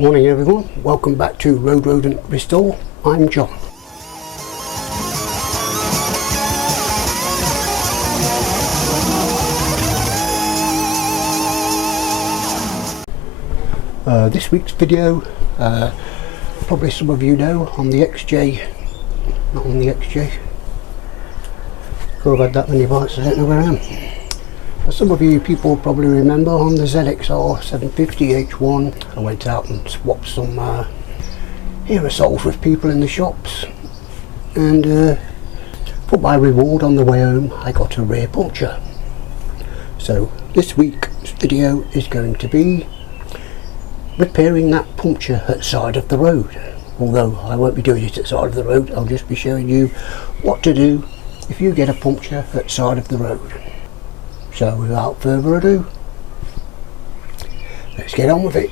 Morning everyone, welcome back to Road Rodent Restore. I'm John. This week's video, probably some of you know, on the XJ, not on the XJ. I've had that many bites I don't know where I am. As some of you people probably remember, on the ZXR 750H1 I went out and swapped some aerosols with people in the shops, and for my reward on the way home I got a rear puncture. So this week's video is going to be repairing that puncture at the side of the road. Although I won't be doing it at the side of the road, I'll just be showing you what to do if you get a puncture at the side of the road. So without further ado, let's get on with it.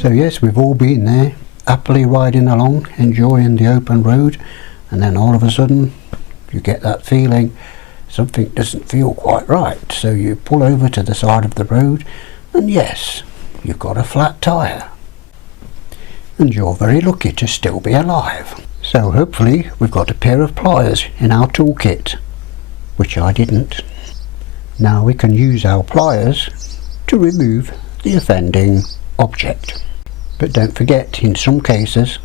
So yes, we've all been there, happily riding along, enjoying the open road, and then all of a sudden you get that feeling something doesn't feel quite right. So you pull over to the side of the road, and yes, you've got a flat tyre. And you're very lucky to still be alive. So hopefully we've got a pair of pliers in our toolkit, which I didn't. Now we can use our pliers to remove the offending object. But don't forget, in some cases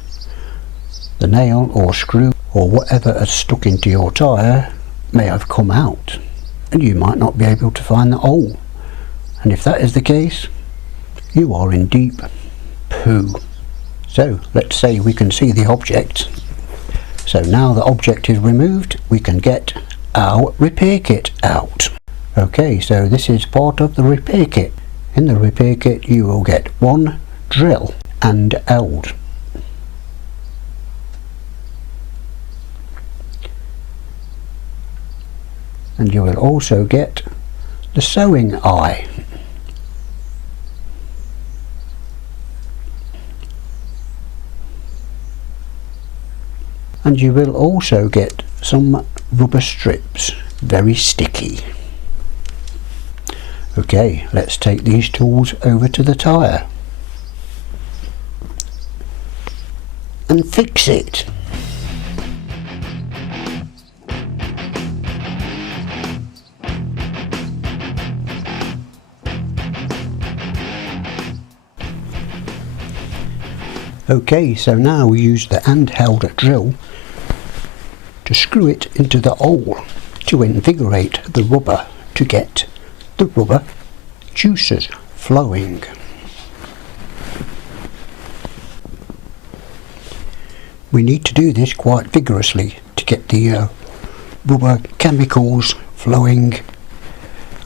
the nail or screw or whatever has stuck into your tyre may have come out, and you might not be able to find the hole. And if that is the case, you are in deep poo. So let's say we can see the object. So now the object is removed, we can get our repair kit out. Okay, so this is part of the repair kit. In the repair kit you will get one drill and eld. And you will also get the sewing eye. And you will also get some rubber strips, very sticky. Okay, let's take these tools over to the tyre and fix it. Okay, so now we use the handheld drill to screw it into the hole to invigorate the rubber, to get the rubber juices flowing. We need to do this quite vigorously to get the rubber chemicals flowing,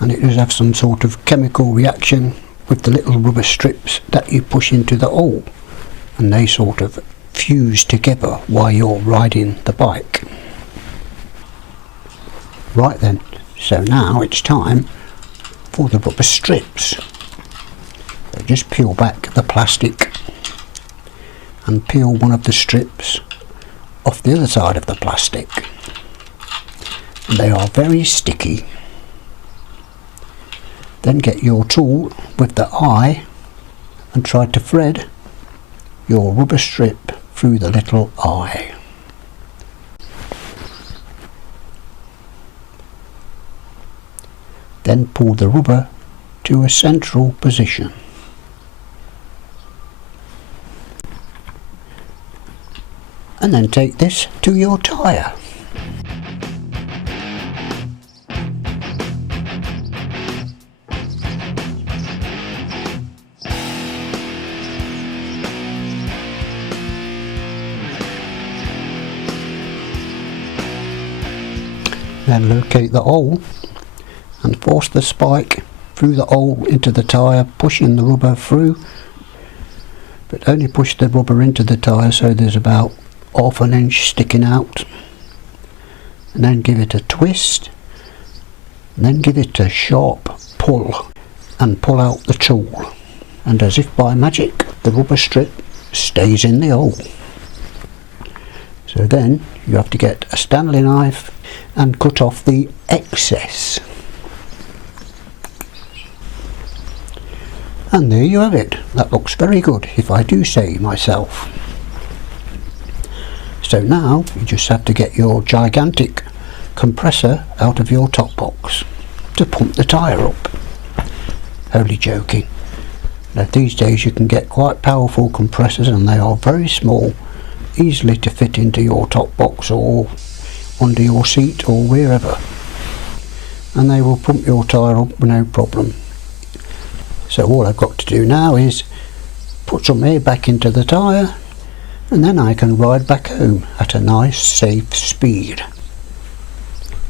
and it does have some sort of chemical reaction with the little rubber strips that you push into the hole, and they sort of fuse together while you're riding the bike. Right then, so now it's time for the rubber strips. So just peel back the plastic and peel one of the strips off the other side of the plastic. And they are very sticky. Then get your tool with the eye and try to thread your rubber strip through the little eye. Then pull the rubber to a central position. And then take this to your tyre. Then locate the hole and force the spike through the hole into the tyre, pushing the rubber through, but only push the rubber into the tyre so there's about half an inch sticking out, and then give it a twist, and then give it a sharp pull and pull out the tool. and as if by magic the rubber strip stays in the hole. So then you have to get a Stanley knife and cut off the excess. And there you have it. That looks very good, if I do say myself. So now you just have to get your gigantic compressor out of your top box to pump the tyre up. Only joking. Now these days you can get quite powerful compressors, and they are very small, easily to fit into your top box or under your seat or wherever, and they will pump your tyre up with no problem. So all I've got to do now is put some air back into the tyre, and then I can ride back home at a nice safe speed.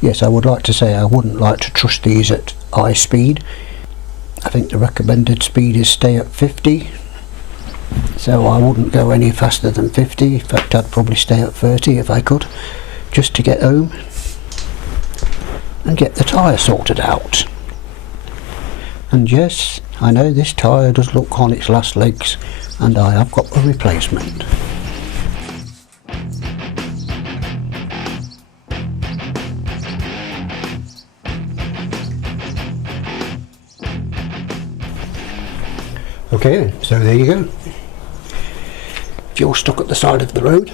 Yes, I would like to say I wouldn't like to trust these at high speed. I think the recommended speed is stay at 50, so I wouldn't go any faster than 50. In fact, I'd probably stay at 30 if I could, just to get home and get the tyre sorted out. And yes, I know this tyre does look on its last legs, and I have got a replacement. Okay, so there you go. If you're stuck at the side of the road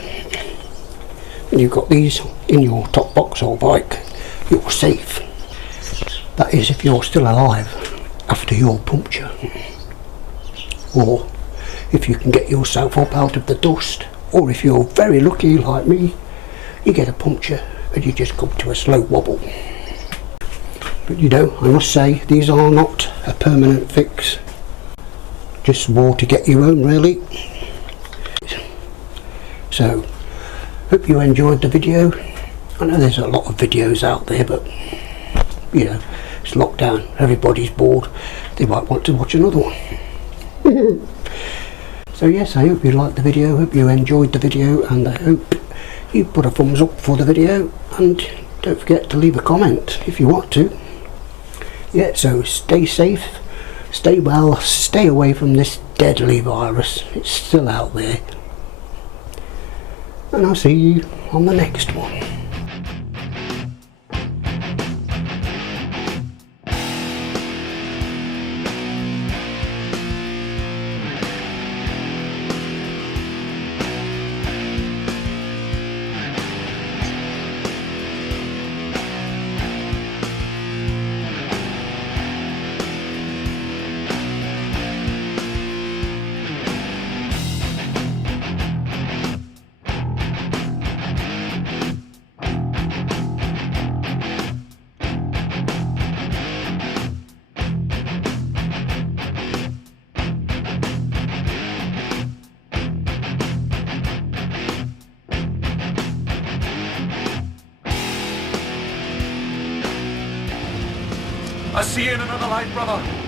and you've got these in your top box or bike, you're safe. That is, if you're still alive after your puncture, or if you can get yourself up out of the dust, or if you're very lucky like me, you get a puncture and you just come to a slow wobble. But you know, I must say, these are not a permanent fix, just more to get you home really. So hope you enjoyed the video. I know there's a lot of videos out there, but you know, it's lockdown, everybody's bored, they might want to watch another one. So yes, I hope you liked the video, hope you enjoyed the video, and I hope you put a thumbs up for the video, and don't forget to leave a comment if you want to. Yeah, so stay safe, stay well, stay away from this deadly virus, it's still out there, and I'll see you on the next one. I'll see you in another life, brother.